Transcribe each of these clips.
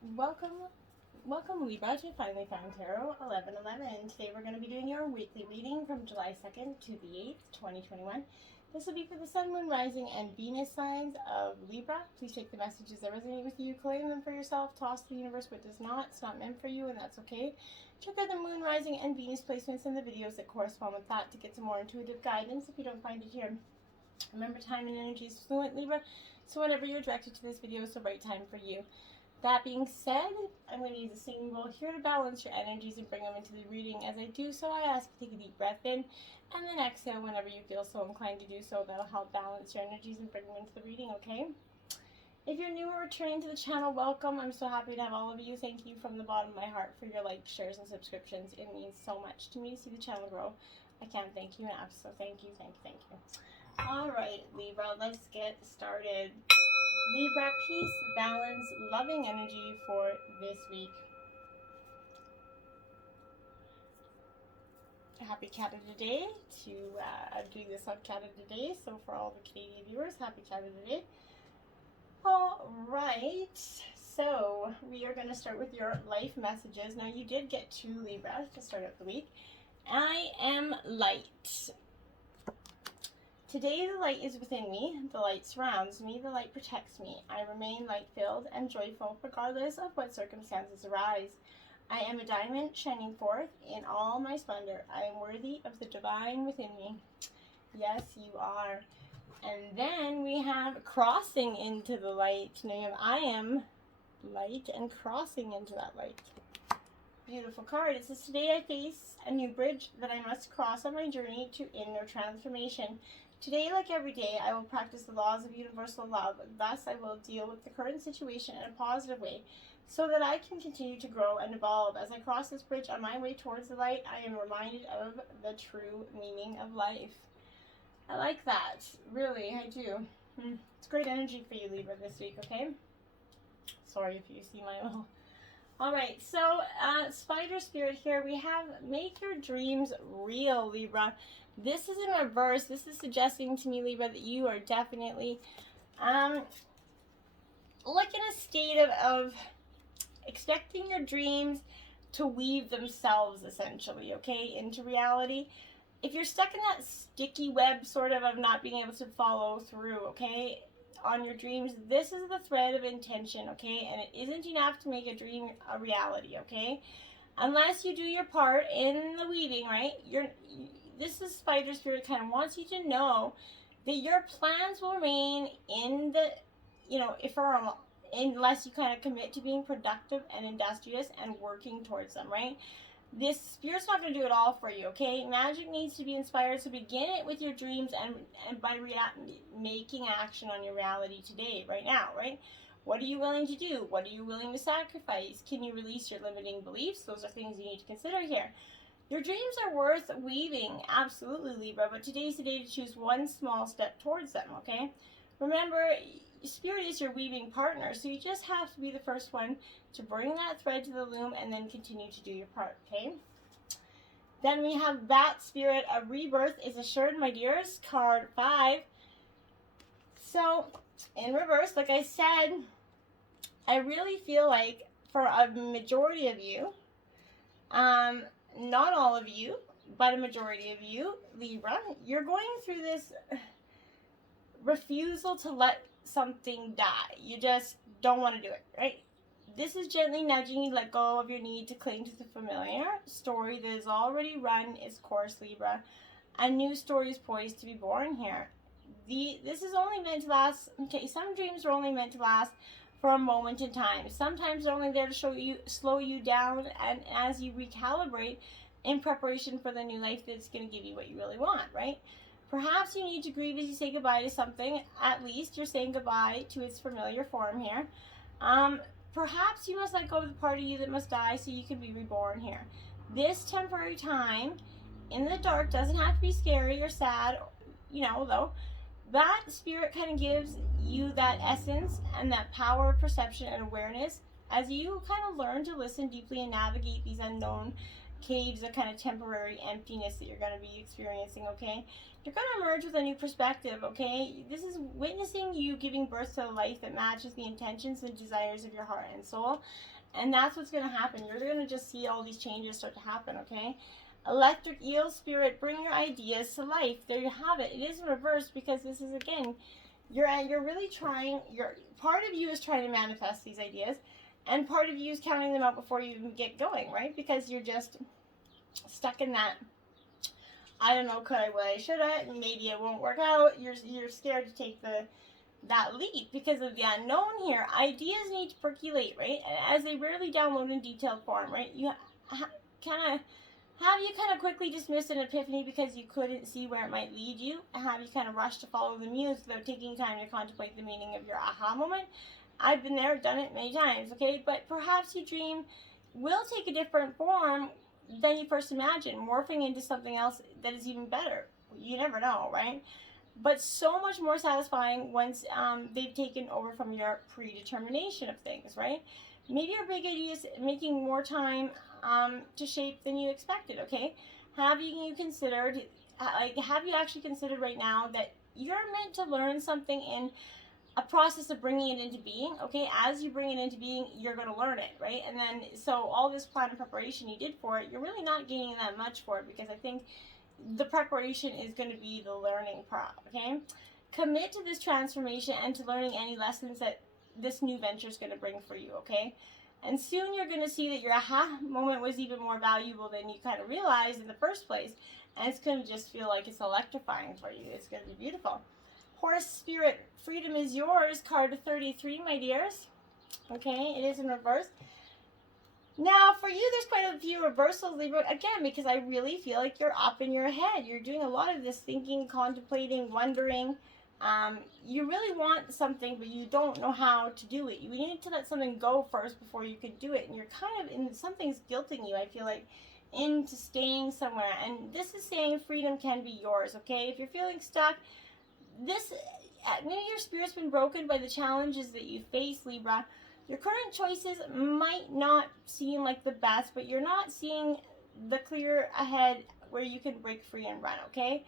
Welcome Libra to Finally Found Tarot 1111. Today we're going to be doing your weekly reading from July 2nd to the 8th, 2021. This will be for the Sun, Moon, Rising, and Venus signs of Libra. Please take the messages that resonate with you, claim them for yourself, toss the universe what does not. It's not meant for you, and that's okay. Check out the Moon, Rising, and Venus placements in the videos that correspond with that to get some more intuitive guidance if you don't find it here. Remember, time and energy is fluent, Libra, so whenever you're directed to this video, it's the right time for you. That being said, I'm going to use a singing bowl here to balance your energies and bring them into the reading. As I do so, I ask you to take a deep breath in and then exhale whenever you feel so inclined to do so. That'll help balance your energies and bring them into the reading, okay? If you're new or returning to the channel, welcome. I'm so happy to have all of you. Thank you from the bottom of my heart for your likes, shares, and subscriptions. It means so much to me to see the channel grow. I can't thank you enough, so thank you. All right, Libra, let's get started. Libra, peace, balance, loving energy for this week. Happy Canada Day I'm doing this on Canada Day, so for all the Canadian viewers, happy Canada Day. All right, so we are going to start with your life messages. Now, you did get 2 Libra to start out the week. I am light. Today the light is within me, the light surrounds me, the light protects me. I remain light-filled and joyful regardless of what circumstances arise. I am a diamond shining forth in all my splendor. I am worthy of the divine within me. Yes, you are. And then we have crossing into the light. Now you have I am light and crossing into that light. Beautiful card. It says, today I face a new bridge that I must cross on my journey to inner transformation. Today, like every day, I will practice the laws of universal love. Thus, I will deal with the current situation in a positive way so that I can continue to grow and evolve. As I cross this bridge on my way towards the light, I am reminded of the true meaning of life. I like that. Really, I do. It's great energy for you, Libra, this week, okay? Sorry if you see my little... Alright, so Spider Spirit here, we have make your dreams real, Libra. This is in reverse. This is suggesting to me, Libra, that you are definitely like in a state of expecting your dreams to weave themselves, essentially, okay, into reality. If you're stuck in that sticky web sort of not being able to follow through, okay, on your dreams, this is the thread of intention, okay, and it isn't enough to make a dream a reality, okay, unless you do your part in the weaving, right? This is Spider Spirit kind of wants you to know that your plans will remain in the, unless you kind of commit to being productive and industrious and working towards them, right? This Spirit's not going to do it all for you, okay? Magic needs to be inspired, so begin it with your dreams and by making action on your reality today, right now, right? What are you willing to do? What are you willing to sacrifice? Can you release your limiting beliefs? Those are things you need to consider here. Your dreams are worth weaving, absolutely, Libra, but today's the day to choose one small step towards them, okay? Remember, Spirit is your weaving partner, so you just have to be the first one to bring that thread to the loom and then continue to do your part, okay? Then we have Bat Spirit. A rebirth is assured, my dears, card 5. So, in reverse, like I said, I really feel like for a majority of you, not all of you, but a majority of you, Libra, you're going through this refusal to let something die. You just don't want to do it, right? This is gently nudging you to let go of your need to cling to the familiar story that has already run its course, Libra. A new story is poised to be born here. This is only meant to last, okay, some dreams are only meant to last for a moment in time. Sometimes they're only there to slow you down and as you recalibrate in preparation for the new life that's going to give you what you really want, right? Perhaps you need to grieve as you say goodbye to something. At least you're saying goodbye to its familiar form here. Perhaps you must let go of the part of you that must die so you can be reborn here. This temporary time in the dark doesn't have to be scary or sad, though. That Spirit kind of gives you that essence and that power of perception and awareness as you kind of learn to listen deeply and navigate these unknown caves, a kind of temporary emptiness that you're going to be experiencing, okay? You're going to emerge with a new perspective, okay? This is witnessing you giving birth to a life that matches the intentions and desires of your heart and soul. And that's what's going to happen. You're going to just see all these changes start to happen, okay? Electric eel spirit, bring your ideas to life. There you have it. It is reversed because this is, again, you're really trying, part of you is trying to manifest these ideas, and part of you is counting them out before you even get going, right? Because you're just stuck in that, I don't know, could I, would I, should I, maybe it won't work out. You're scared to take that leap because of the unknown here. Ideas need to percolate, right? As they rarely download in detailed form, right? You kind of quickly dismissed an epiphany because you couldn't see where it might lead you? Have you kind of rushed to follow the muse without taking time to contemplate the meaning of your aha moment? I've been there, done it many times, okay? But perhaps your dream will take a different form than you first imagined, morphing into something else that is even better. You never know, right? But so much more satisfying once they've taken over from your predetermination of things, right? Maybe your big idea is making more time to shape than you expected, okay? Have you considered, have you actually considered right now that you're meant to learn something in a process of bringing it into being, okay? As you bring it into being, you're going to learn it, right? And then, so all this plan and preparation you did for it, you're really not gaining that much for it, because I think the preparation is going to be the learning part, okay? Commit to this transformation and to learning any lessons that this new venture is going to bring for you, okay? And soon you're going to see that your aha moment was even more valuable than you kind of realized in the first place. And it's going to just feel like it's electrifying for you. It's going to be beautiful. Horse spirit, freedom is yours. Card 33, my dears. Okay, it is in reverse. Now, for you, there's quite a few reversals, Libra, again, because I really feel like you're up in your head. You're doing a lot of this thinking, contemplating, wondering. You really want something, but you don't know how to do it. You need to let something go first before you could do it. And you're kind of in, something's guilting you, I feel like, into staying somewhere. And this is saying freedom can be yours, okay? If you're feeling stuck, maybe your spirit's been broken by the challenges that you face, Libra. Your current choices might not seem like the best, but you're not seeing the clear ahead where you can break free and run, okay?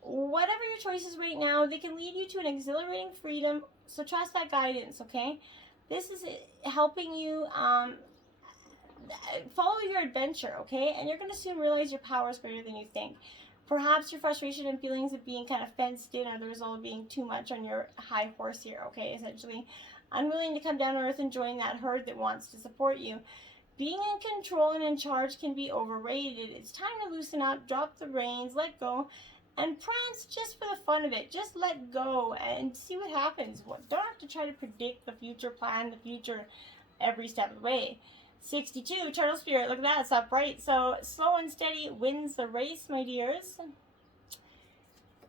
Whatever your choices right now, they can lead you to an exhilarating freedom, so trust that guidance, okay? This is helping you follow your adventure, okay? And you're going to soon realize your power is greater than you think. Perhaps your frustration and feelings of being kind of fenced in are the result of being too much on your high horse here, okay? Essentially, unwilling to come down to earth and join that herd that wants to support you. Being in control and in charge can be overrated. It's time to loosen up, drop the reins, let go, and prance just for the fun of it. Just let go and see what happens. Don't have to try to predict the future, plan the future every step of the way. 62, Eternal Spirit, look at that, it's upright. So slow and steady wins the race, my dears.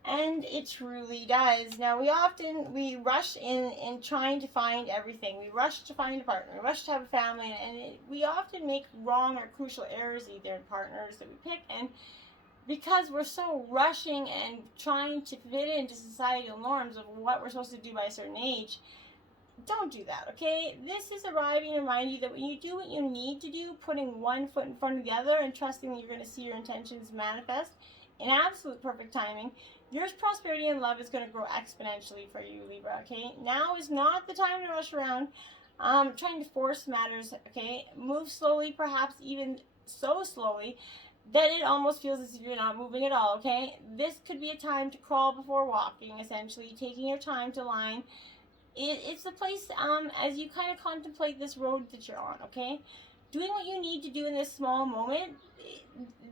And it truly does. Now, we rush in trying to find everything. We rush to find a partner. We rush to have a family. And we often make wrong or crucial errors either in partners that we pick. And because we're so rushing and trying to fit into societal norms of what we're supposed to do by a certain age, don't do that, okay? This is arriving to remind you that when you do what you need to do, putting one foot in front of the other and trusting that you're going to see your intentions manifest in absolute perfect timing, your prosperity and love is going to grow exponentially for you, Libra, okay? Now is not the time to rush around trying to force matters, okay? Move slowly, perhaps even so slowly that it almost feels as if you're not moving at all, okay? This could be a time to crawl before walking, essentially, taking your time to line. It's the place as you kind of contemplate this road that you're on, okay? Doing what you need to do in this small moment,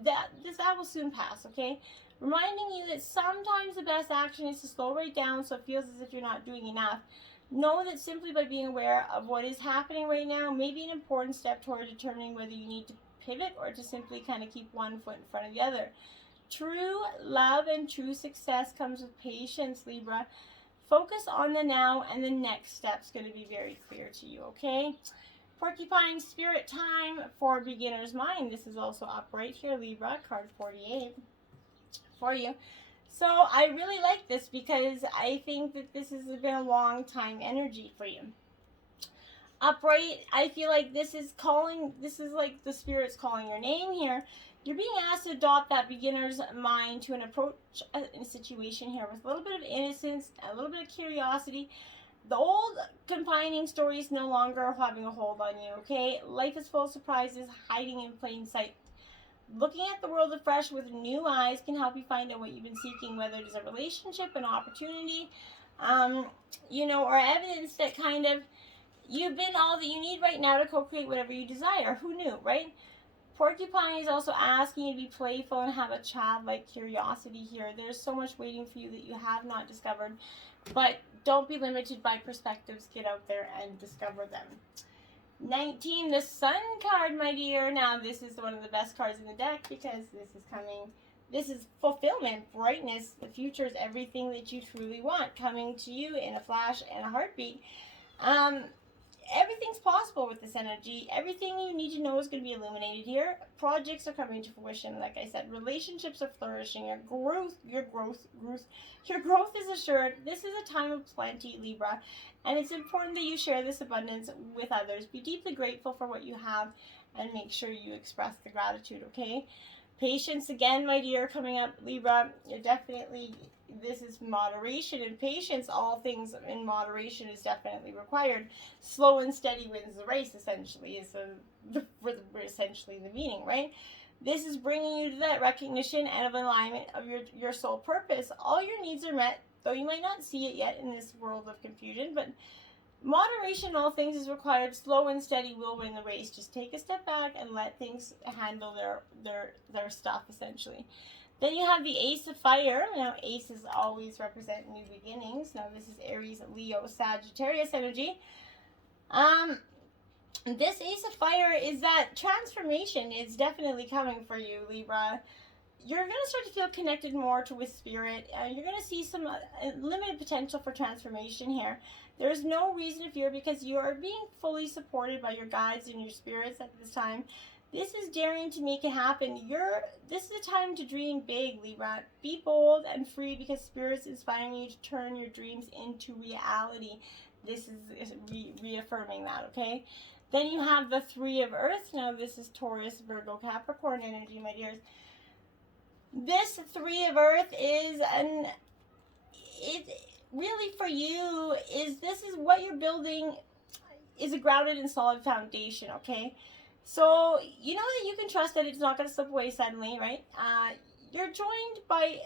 that will soon pass, okay? Reminding you that sometimes the best action is to slow right down so it feels as if you're not doing enough. Know that simply by being aware of what is happening right now may be an important step toward determining whether you need to pivot or to simply kind of keep one foot in front of the other. True love and true success comes with patience, Libra. Focus on the now, and the next step's going to be very clear to you, okay? Porcupine Spirit time for beginner's mind. This is also up right here, Libra, card 48 for you. So I really like this because I think that this has been a long time energy for you. Upright, I feel like this is like the spirits calling your name here. You're being asked to adopt that beginner's mind to an approach a situation here with a little bit of innocence, a little bit of curiosity. The old confining stories no longer are having a hold on you, okay? Life is full of surprises hiding in plain sight. Looking at the world afresh with new eyes can help you find out what you've been seeking, whether it is a relationship, an opportunity, or evidence that kind of you've been all that you need right now to co-create whatever you desire. Who knew, right? Porcupine is also asking you to be playful and have a childlike curiosity here. There's so much waiting for you that you have not discovered, but don't be limited by perspectives. Get out there and discover them. 19, the Sun card, my dear. Now, this is one of the best cards in the deck because this is fulfillment, brightness. The future is everything that you truly want coming to you in a flash and a heartbeat. Everything's possible with this energy. Everything you need to know is going to be illuminated here. Projects are coming to fruition, like I said. Relationships are flourishing. Your growth is assured. This is a time of plenty, Libra, and it's important that you share this abundance with others. Be deeply grateful for what you have, and make sure you express the gratitude, okay? Patience again, my dear, coming up, Libra. You're definitely, this is moderation and patience. All things in moderation is definitely required. Slow and steady wins the race, essentially, is essentially the meaning, right? This is bringing you to that recognition and of alignment of your soul purpose. All your needs are met, though you might not see it yet in this world of confusion, but moderation in all things is required. Slow and steady will win the race. Just take a step back and let things handle their stuff, essentially. Then you have the Ace of Fire. Now, aces always represent new beginnings. Now, this is Aries, Leo, Sagittarius energy. This Ace of Fire is that transformation is definitely coming for you, Libra. You're going to start to feel connected more with spirit. You're going to see some limited potential for transformation here. There's no reason to fear because you are being fully supported by your guides and your spirits at this time. This is daring to make it happen. This is a time to dream big, Libra. Be bold and free because Spirit's inspiring you to turn your dreams into reality. This is reaffirming that, okay? Then you have the Three of Earth. Now, this is Taurus, Virgo, Capricorn energy, my dears. This Three of Earth is really for you this is what you're building is a grounded and solid foundation, okay? So you know that you can trust that it's not going to slip away suddenly, right? You're joined by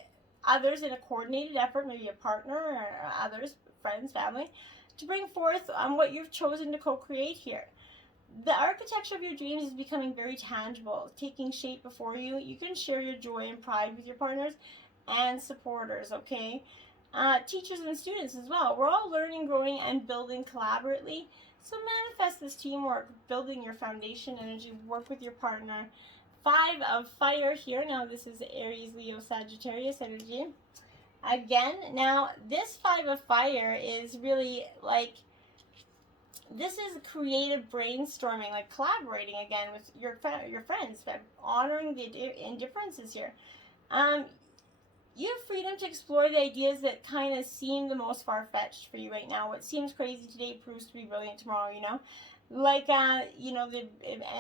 others in a coordinated effort, maybe a partner or others, friends, family, to bring forth what you've chosen to co-create here. The architecture of your dreams is becoming very tangible, taking shape before you. You can share your joy and pride with your partners and supporters, okay? Teachers and students as well. We're all learning, growing, and building collaboratively. So manifest this teamwork, building your foundation energy, work with your partner. Five of Fire here. Now this is Aries, Leo, Sagittarius energy. Again, now this Five of Fire is really like, this is creative brainstorming, like collaborating again with your friends, honoring the indifferences here. You have freedom to explore the ideas that kind of seem the most far-fetched for you right now. What seems crazy today proves to be brilliant tomorrow, you know? Like, the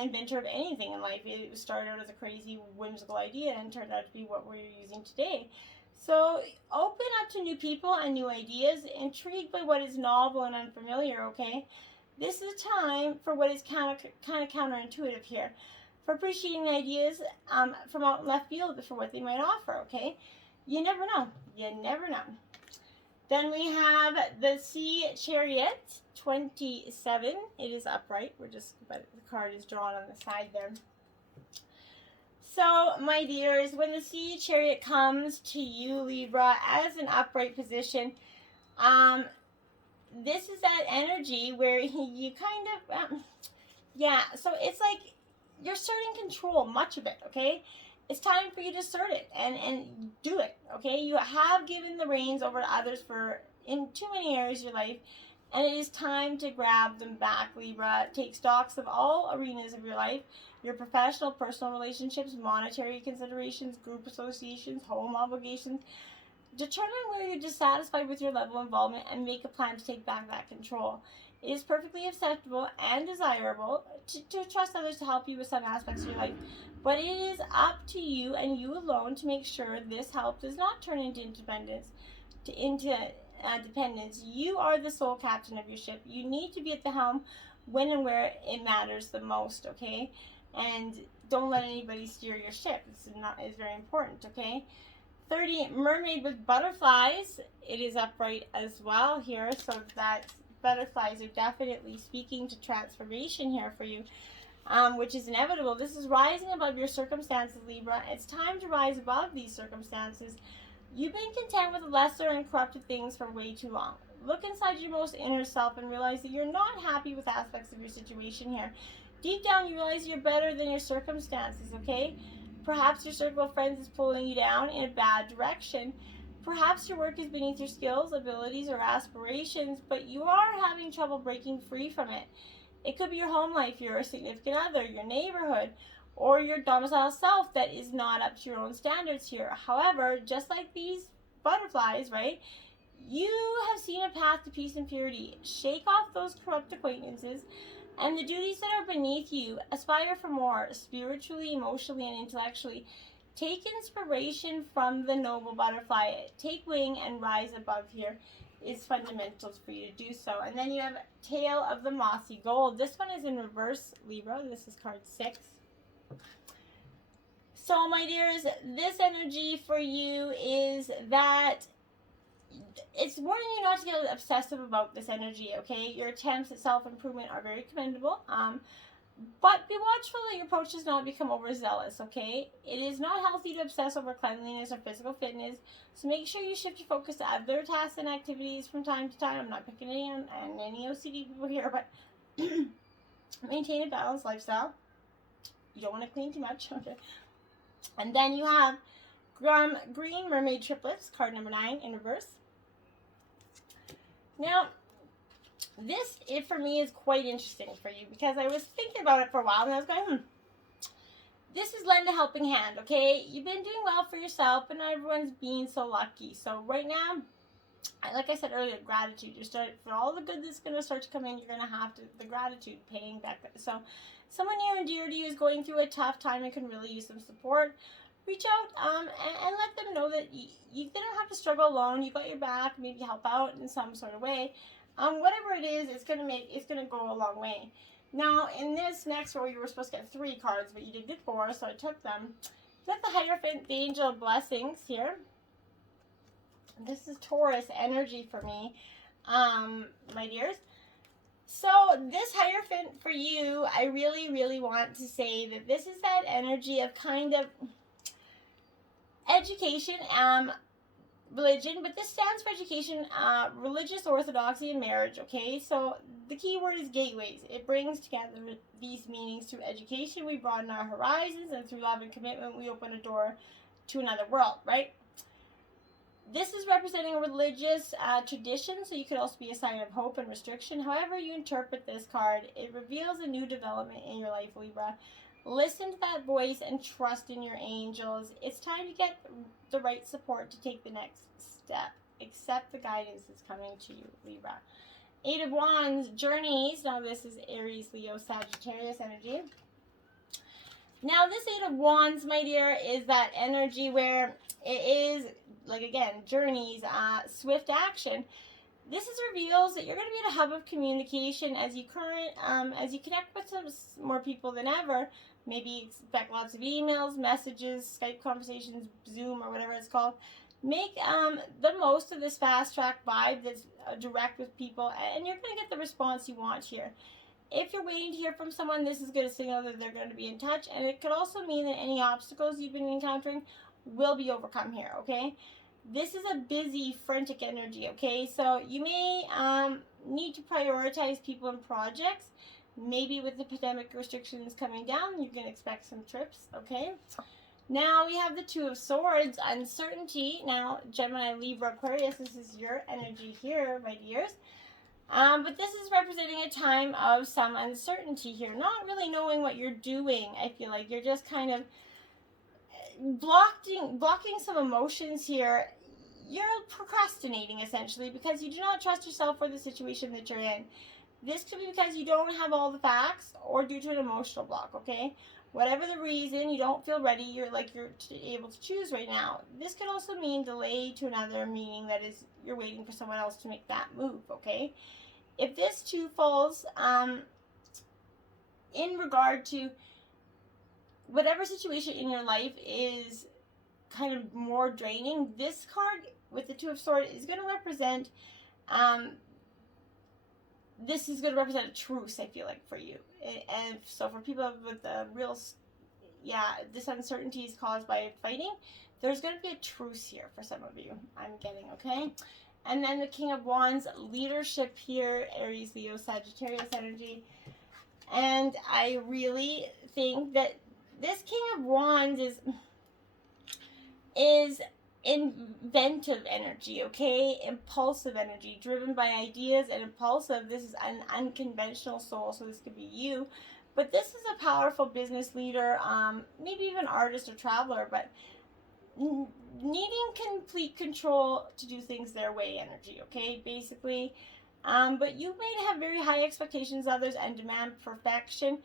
inventor of anything in life. It started out as a crazy, whimsical idea and turned out to be what we're using today. So, open up to new people and new ideas, intrigued by what is novel and unfamiliar, okay? This is a time for what is kind of counterintuitive here. For appreciating ideas from out in left field for what they might offer, okay? You never know. You never know. Then we have the Sea Chariot, 27. It is upright. But the card is drawn on the side there. So, my dears, when the Sea Chariot comes to you, Libra, as an upright position, this is that energy where you kind of, so it's like you're asserting control, much of it, okay? It's time for you to assert it and do it, okay? You have given the reins over to others in too many areas of your life, and it is time to grab them back, Libra. Take stocks of all arenas of your life, your professional, personal relationships, monetary considerations, group associations, home obligations. Determine where you're dissatisfied with your level of involvement and make a plan to take back that control. It is perfectly acceptable and desirable to trust others to help you with some aspects of your life, but it is up to you and you alone to make sure this help does not turn into dependence. You are the sole captain of your ship. You need to be at the helm when and where it matters the most, okay? And don't let anybody steer your ship. This is very important, okay? 30, mermaid with butterflies. It is upright as well here, so that butterflies are definitely speaking to transformation here for you, which is inevitable. This is rising above your circumstances, Libra. It's time to rise above these circumstances. You've been content with lesser and corrupted things for way too long. Look inside your most inner self and realize that you're not happy with aspects of your situation here. Deep down, you realize you're better than your circumstances, okay? Perhaps your circle of friends is pulling you down in a bad direction. Perhaps your work is beneath your skills, abilities, or aspirations, but you are having trouble breaking free from it. It could be your home life, your significant other, your neighborhood, or your domicile self that is not up to your own standards here. However, just like these butterflies, right, you have seen a path to peace and purity. Shake off those corrupt acquaintances and the duties that are beneath you. Aspire for more, spiritually, emotionally, and intellectually. Take inspiration from the noble butterfly. Take wing and rise above here. Is fundamentals for you to do so. And then you have Tail of the Mossy Gold. This one is in reverse, Libra. This is card 6. So, my dears, this energy for you is that it's warning you not to get obsessive about this energy, okay? Your attempts at self-improvement are very commendable, but be watchful that your approach does not become overzealous, okay? It is not healthy to obsess over cleanliness or physical fitness, so make sure you shift your focus to other tasks and activities from time to time. I'm not picking any OCD people here, but maintain a balanced lifestyle. You don't want to clean too much, okay? And then you have Green Mermaid Triplets, card number 9 in reverse. Now, this, for me, is quite interesting for you because I was thinking about it for a while and I was going, this is lend a helping hand, okay? You've been doing well for yourself and everyone's being so lucky. So right now, like I said earlier, gratitude. For all the good that's going to start to come in, you're going to have the gratitude paying back. So someone near and dear to you is going through a tough time and can really use some support. Reach out and let them know that you don't have to struggle alone. You got your back. Maybe help out in some sort of way. Whatever it is, it's gonna go a long way. Now, in this next row, you were supposed to get 3 cards, but you did get 4, so I took them. You got the Hierophant, the Angel of Blessings here. This is Taurus energy for me, my dears. So this Hierophant for you, I really, really want to say that this is that energy of kind of education, religion, but this stands for education, religious orthodoxy, and marriage, okay? So the key word is gateways. It brings together these meanings. Through education, we broaden our horizons, and through love and commitment, we open a door to another world, right? This is representing a religious tradition, so you could also be a sign of hope and restriction. However you interpret this card, it reveals a new development in your life, Libra. Listen to that voice and trust in your angels. It's time to get the right support to take the next step. Accept the guidance that's coming to you, Libra. 8 of Wands, journeys. Now this is Aries, Leo, Sagittarius energy. Now this 8 of Wands, my dear, is that energy where it is, like again, journeys, swift action. This reveals that you're going to be at a hub of communication as you connect with some more people than ever. Maybe expect lots of emails, messages, Skype conversations, Zoom, or whatever it's called. Make the most of this fast track vibe that's direct with people, and you're going to get the response you want here. If you're waiting to hear from someone, this is going to signal that they're going to be in touch, and it could also mean that any obstacles you've been encountering will be overcome here, okay? This is a busy, frantic energy, okay? So you may need to prioritize people and projects. Maybe with the pandemic restrictions coming down, you can expect some trips, okay? Now we have the 2 of Swords, uncertainty. Now, Gemini, Libra, Aquarius, this is your energy here, my dears. But this is representing a time of some uncertainty here. Not really knowing what you're doing, I feel like. You're just kind of blocking some emotions here. You're procrastinating, essentially, because you do not trust yourself or the situation that you're in. This could be because you don't have all the facts or due to an emotional block, okay? Whatever the reason, you don't feel ready, you're able to choose right now. This could also mean delay to another, meaning that is you're waiting for someone else to make that move, okay? If this too falls in regard to whatever situation in your life is kind of more draining, this card with the Two of Swords is going to represent this is going to represent a truce, I feel like, for you. And so for people with the real, this uncertainty is caused by fighting, there's going to be a truce here for some of you, I'm getting, okay? And then the King of Wands, leadership here, Aries, Leo, Sagittarius energy. And I really think that this King of Wands is inventive energy, okay? Impulsive energy, driven by ideas and impulsive. This is an unconventional soul, so this could be you. But this is a powerful business leader, maybe even artist or traveler, but needing complete control to do things their way energy, okay? Basically. But you may have very high expectations of others and demand perfection,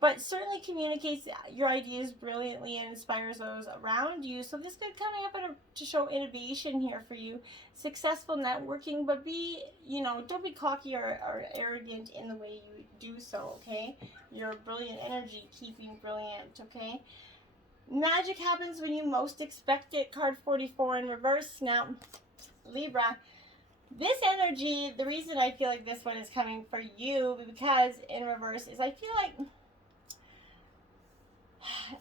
but certainly communicates your ideas brilliantly and inspires those around you. So this could coming up to show innovation here for you, successful networking, but don't be cocky or arrogant in the way you do so, okay? Your brilliant energy, keeping brilliant, okay? Magic happens when you most expect it, card 44 in reverse. Now, Libra, this energy, the reason I feel like this one is coming for you, because in reverse, is I feel like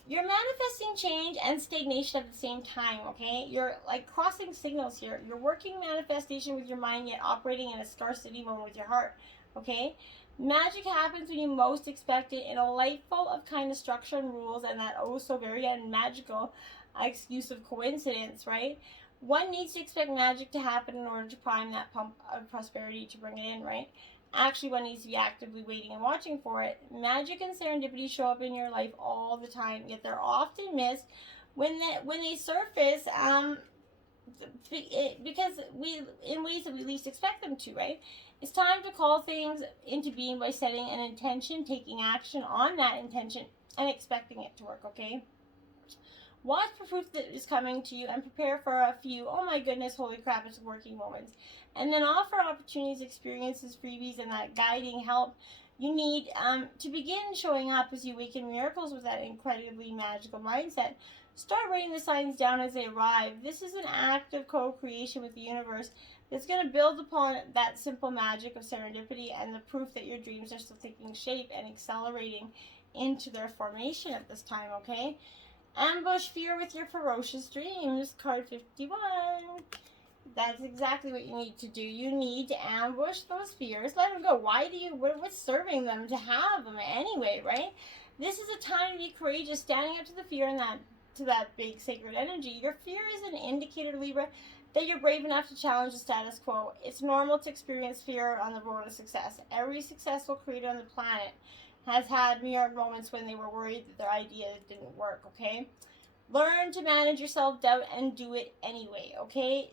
you're manifesting change and stagnation at the same time, okay? You're like crossing signals here. You're working manifestation with your mind, yet operating in a scarcity mode with your heart, okay? Magic happens when you most expect it in a life full of kind of structure and rules and that oh so very unmagical excuse of coincidence, right? One needs to expect magic to happen in order to prime that pump of prosperity to bring it in, right? Actually, one needs to be actively waiting and watching for it. Magic and serendipity show up in your life all the time, yet they're often missed when they surface because in ways that we least expect them to, right? It's time to call things into being by setting an intention, taking action on that intention, and expecting it to work, okay? Watch for proof that is coming to you and prepare for a few, oh my goodness, holy crap, it's working moments. And then offer opportunities, experiences, freebies, and that guiding help you need to begin showing up as you awaken miracles with that incredibly magical mindset. Start writing the signs down as they arrive. This is an act of co-creation with the universe that's going to build upon that simple magic of serendipity and the proof that your dreams are still taking shape and accelerating into their formation at this time, okay? Ambush fear with your ferocious dreams, card 51. That's exactly what you need to do. You need to ambush those fears. Let them go. What's serving them to have them anyway, right? This is a time to be courageous, standing up to the fear and to that big sacred energy. Your fear is an indicator, Libra, that you're brave enough to challenge the status quo. It's normal to experience fear on the road to success. Every successful creator on the planet has had mere moments when they were worried that their idea didn't work, okay? Learn to manage your self-doubt and do it anyway, okay?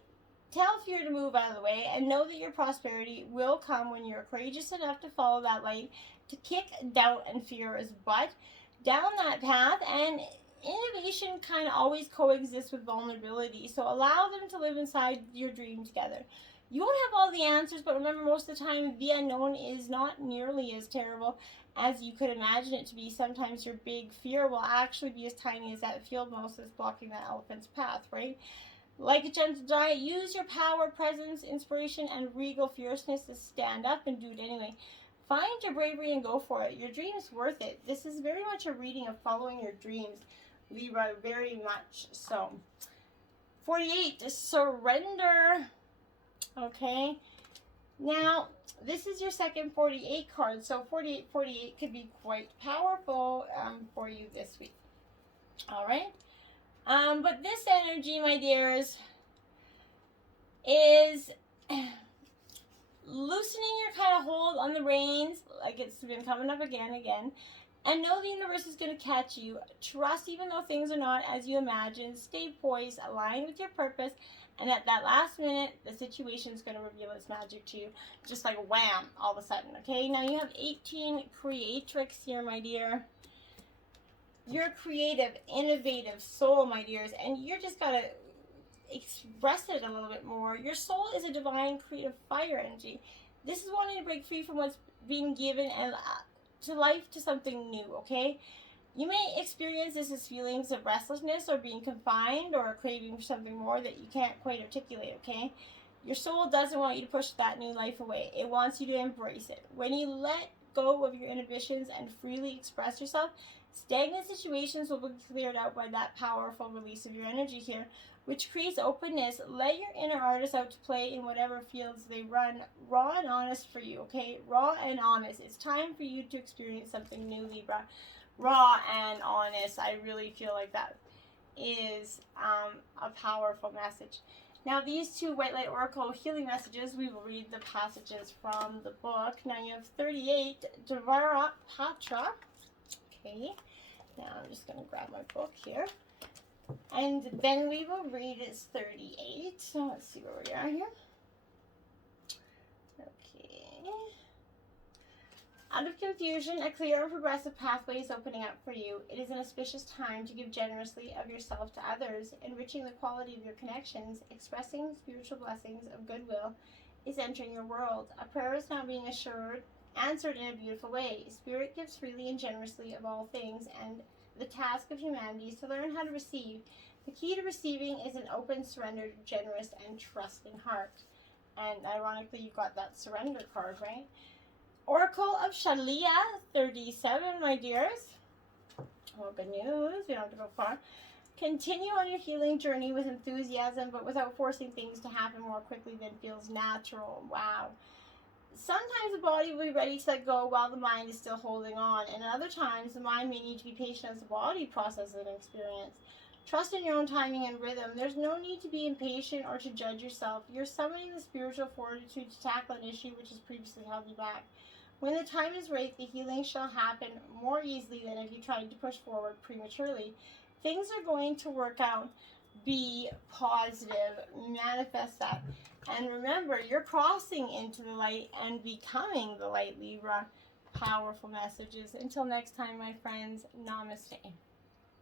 Tell fear to move out of the way and know that your prosperity will come when you're courageous enough to follow that light, to kick doubt and fear's butt down that path. And innovation kind of always coexists with vulnerability, so allow them to live inside your dream together. You won't have all the answers, but remember, most of the time, the unknown is not nearly as terrible as you could imagine it to be. Sometimes your big fear will actually be as tiny as that field mouse that's blocking that elephant's path, right? Like a gentle giant, use your power, presence, inspiration, and regal fierceness to stand up and do it anyway. Find your bravery and go for it. Your dream is worth it. This is very much a reading of following your dreams, Libra, very much so. 48, surrender. Okay. Now, this is your second 48 card, so 48 could be quite powerful for you this week. All right. But this energy, my dears, is loosening your kind of hold on the reins, like it's been coming up again, And know the universe is going to catch you. Trust even though things are not as you imagine. Stay poised, align with your purpose, and at that last minute, the situation is going to reveal its magic to you. Just like wham, all of a sudden, okay? Now you have 18 creatrix here, my dear. You're a creative, innovative soul, my dears, and you're just got to express it a little bit more. Your soul is a divine, creative fire energy. This is wanting to break free from what's being given and to life, to something new, okay? You may experience this as feelings of restlessness or being confined or a craving for something more that you can't quite articulate, okay? Your soul doesn't want you to push that new life away. It wants you to embrace it. When you let go of your inhibitions and freely express yourself, stagnant situations will be cleared out by that powerful release of your energy here, which creates openness. Let your inner artist out to play in whatever fields they run, raw and honest for you, okay? Raw and honest. It's time for you to experience something new, Libra. Raw and honest. I really feel like that is a powerful message. Now, these two White Light Oracle healing messages, we will read the passages from the book. Now, you have 38, Dvara Patra. Okay. Now, I'm just going to grab my book here. And then we will read is 38. So let's see where we are here. Okay. Out of confusion, a clear and progressive pathway is opening up for you. It is an auspicious time to give generously of yourself to others, enriching the quality of your connections, expressing spiritual blessings of goodwill is entering your world. A prayer is now being answered in a beautiful way. Spirit gives freely and generously of all things, and the task of humanity is to learn how to receive. The key to receiving is an open, surrendered, generous, and trusting heart. And ironically, you got that surrender card, right? Oracle of Shalia, 37, my dears. Well, good news. We don't have to go far. Continue on your healing journey with enthusiasm, but without forcing things to happen more quickly than feels natural. Wow. Sometimes the body will be ready to let go while the mind is still holding on, and other times the mind may need to be patient as the body processes an experience. Trust in your own timing and rhythm. There's no need to be impatient or to judge yourself. You're summoning the spiritual fortitude to tackle an issue which has previously held you back. When the time is right, the healing shall happen more easily than if you tried to push forward prematurely. Things are going to work out. Be positive. Manifest that. And remember, you're crossing into the light and becoming the light, Libra. Powerful messages. Until next time, my friends, namaste.